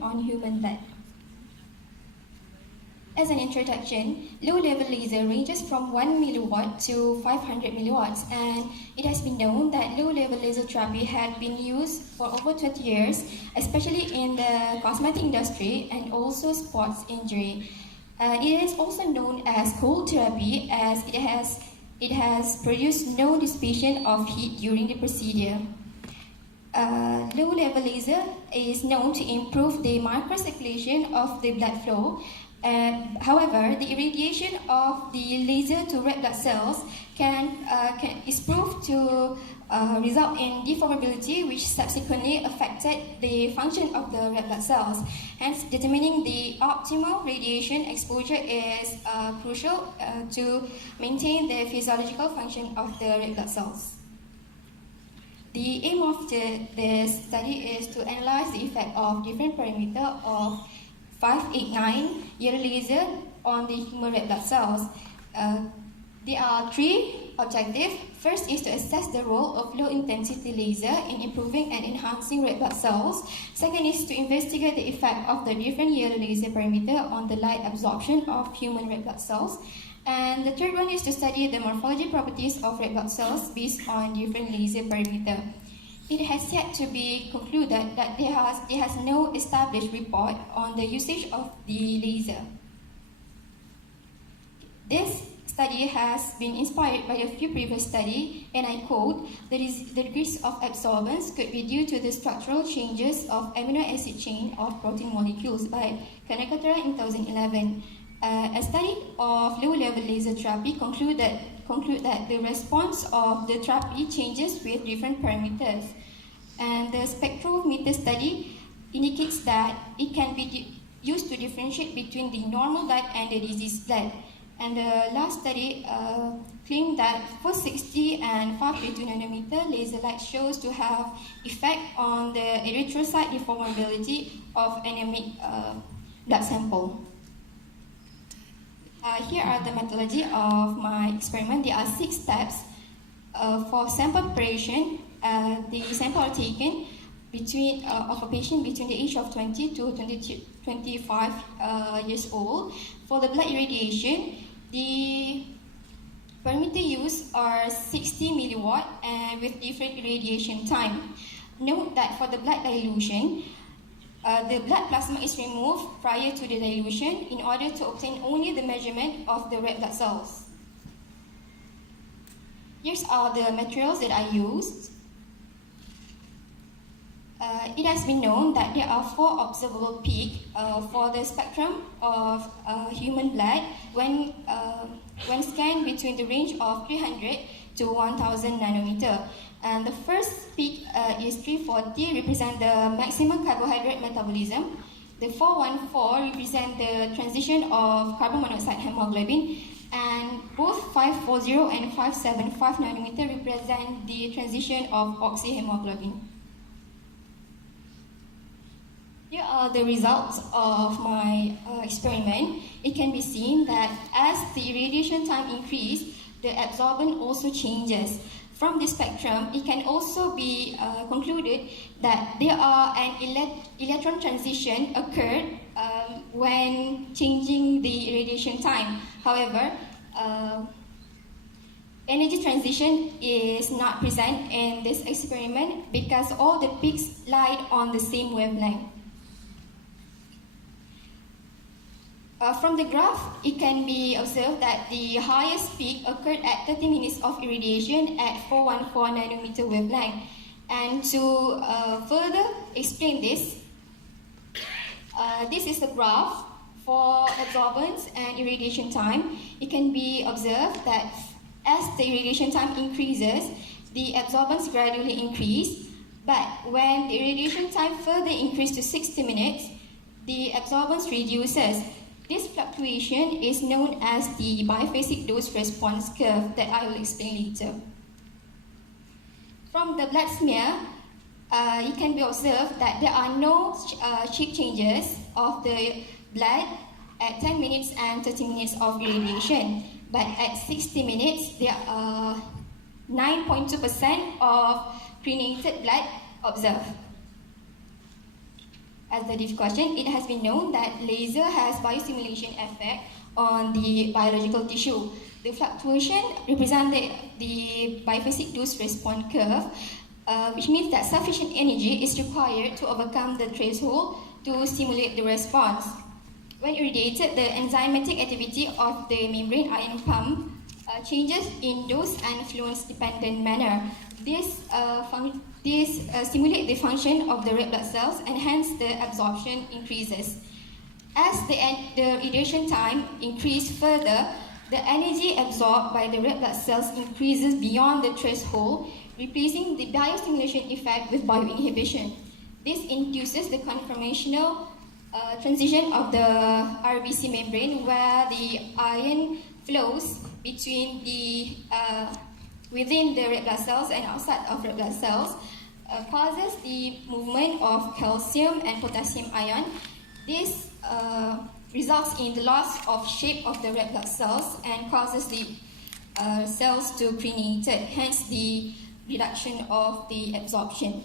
absorption on human blood. As an introduction, low-level laser ranges from 1 milliwatt to 500 milliwatts, and it has been known that low-level laser therapy had been used for over 20 years, especially in the cosmetic industry and also sports injury. It is also known as cold therapy, as it has produced no dissipation of heat during the procedure. Low-level laser is known to improve the microcirculation of the blood flow. However, the irradiation of the laser to red blood cells is proved to result in deformability, which subsequently affected the function of the red blood cells. Hence, determining the optimal radiation exposure is crucial to maintain the physiological function of the red blood cells. The aim of the study is to analyze the effect of different parameters of 589 yellow laser on the human red blood cells. There are three objectives. First is to assess the role of low-intensity laser in improving and enhancing red blood cells. Second is to investigate the effect of the different yellow laser parameter on the light absorption of human red blood cells. And the third one is to study the morphology properties of red blood cells based on different laser parameters. It has yet to be concluded that there has no established report on the usage of the laser. This study has been inspired by a few previous studies, and I quote, the degrees of absorbance could be due to the structural changes of amino acid chain of protein molecules by Kanekatara in 2011. A study of low-level laser therapy conclude that the response of the therapy changes with different parameters. And the spectrometer study indicates that it can be used to differentiate between the normal blood and the diseased blood. And the last study claimed that 460 and 532 nanometer laser light shows to have effect on the erythrocyte deformability of anemic blood sample. Here are the methodology of my experiment. There are 6 steps. For sample preparation, the sample are taken of a patient between the age of 20 to 25 years old. For the blood irradiation, the parameter used are 60 milliwatt and with different irradiation time. Note that for the blood dilution, the blood plasma is removed prior to the dilution in order to obtain only the measurement of the red blood cells. Here's are the materials that I used. It has been known that there are 4 observable peaks for the spectrum of human blood when scanned between the range of 300 to 1000 nanometer. And the first peak is 340, represent the maximum carbohydrate metabolism. The 414 represent the transition of carbon monoxide hemoglobin, and both 540 and 575 nanometer represent the transition of oxyhemoglobin. Here are the results of my experiment. It can be seen that as the irradiation time increases, the absorbance also changes. From this spectrum, it can also be concluded that there are an electron transition occurred when changing the irradiation time. However, energy transition is not present in this experiment because all the peaks lie on the same wavelength. From the graph, it can be observed that the highest peak occurred at 30 minutes of irradiation at 414 nanometer wavelength. And to further explain this, this is the graph for absorbance and irradiation time. It can be observed that as the irradiation time increases, the absorbance gradually increases. But when the irradiation time further increases to 60 minutes, the absorbance reduces. This fluctuation is known as the biphasic dose response curve that I will explain later. From the blood smear, it can be observed that there are no shape changes of the blood at 10 minutes and 30 minutes of irradiation. But at 60 minutes, there are 9.2% of crenated blood observed. as the discussion, it has been known that laser has biostimulation effect on the biological tissue. The fluctuation represents the biphasic dose response curve, which means that sufficient energy is required to overcome the threshold to stimulate the response. When irradiated, the enzymatic activity of the membrane ion pump changes in dose and fluence-dependent manner. This stimulates the function of the red blood cells and hence the absorption increases. As the irradiation time increases further, the energy absorbed by the red blood cells increases beyond the threshold, replacing the biostimulation effect with bioinhibition. This induces the conformational transition of the RBC membrane, where the ion flows between within the red blood cells and outside of red blood cells, causes the movement of calcium and potassium ion. This results in the loss of shape of the red blood cells and causes the cells to crenated, hence the reduction of the absorption.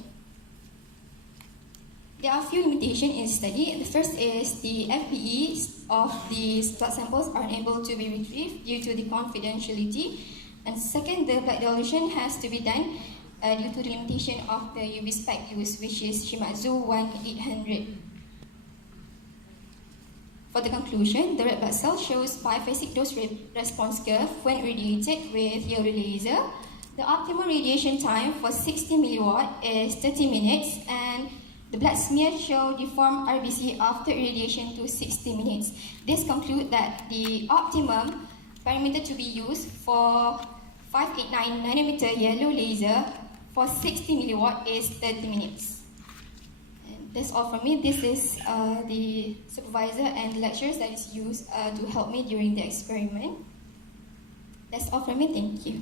There are a few limitations in study. The first is the FPEs of the blood samples are unable to be retrieved due to the confidentiality. And second, the blood dilution has to be done due to the limitation of the UV spec use, which is Shimadzu 1800. For the conclusion, the red blood cell shows biphasic dose response curve when irradiated with yellow laser. The optimal radiation time for 60 milliwatt is 30 minutes, and the blood smear show deformed RBC after irradiation to 60 minutes. This concludes that the optimum parameter to be used for 589 nanometer yellow laser for 60 milliwatt is 30 minutes. That's all from me. This is the supervisor and the lecturers that is used to help me during the experiment. That's all from me. Thank you.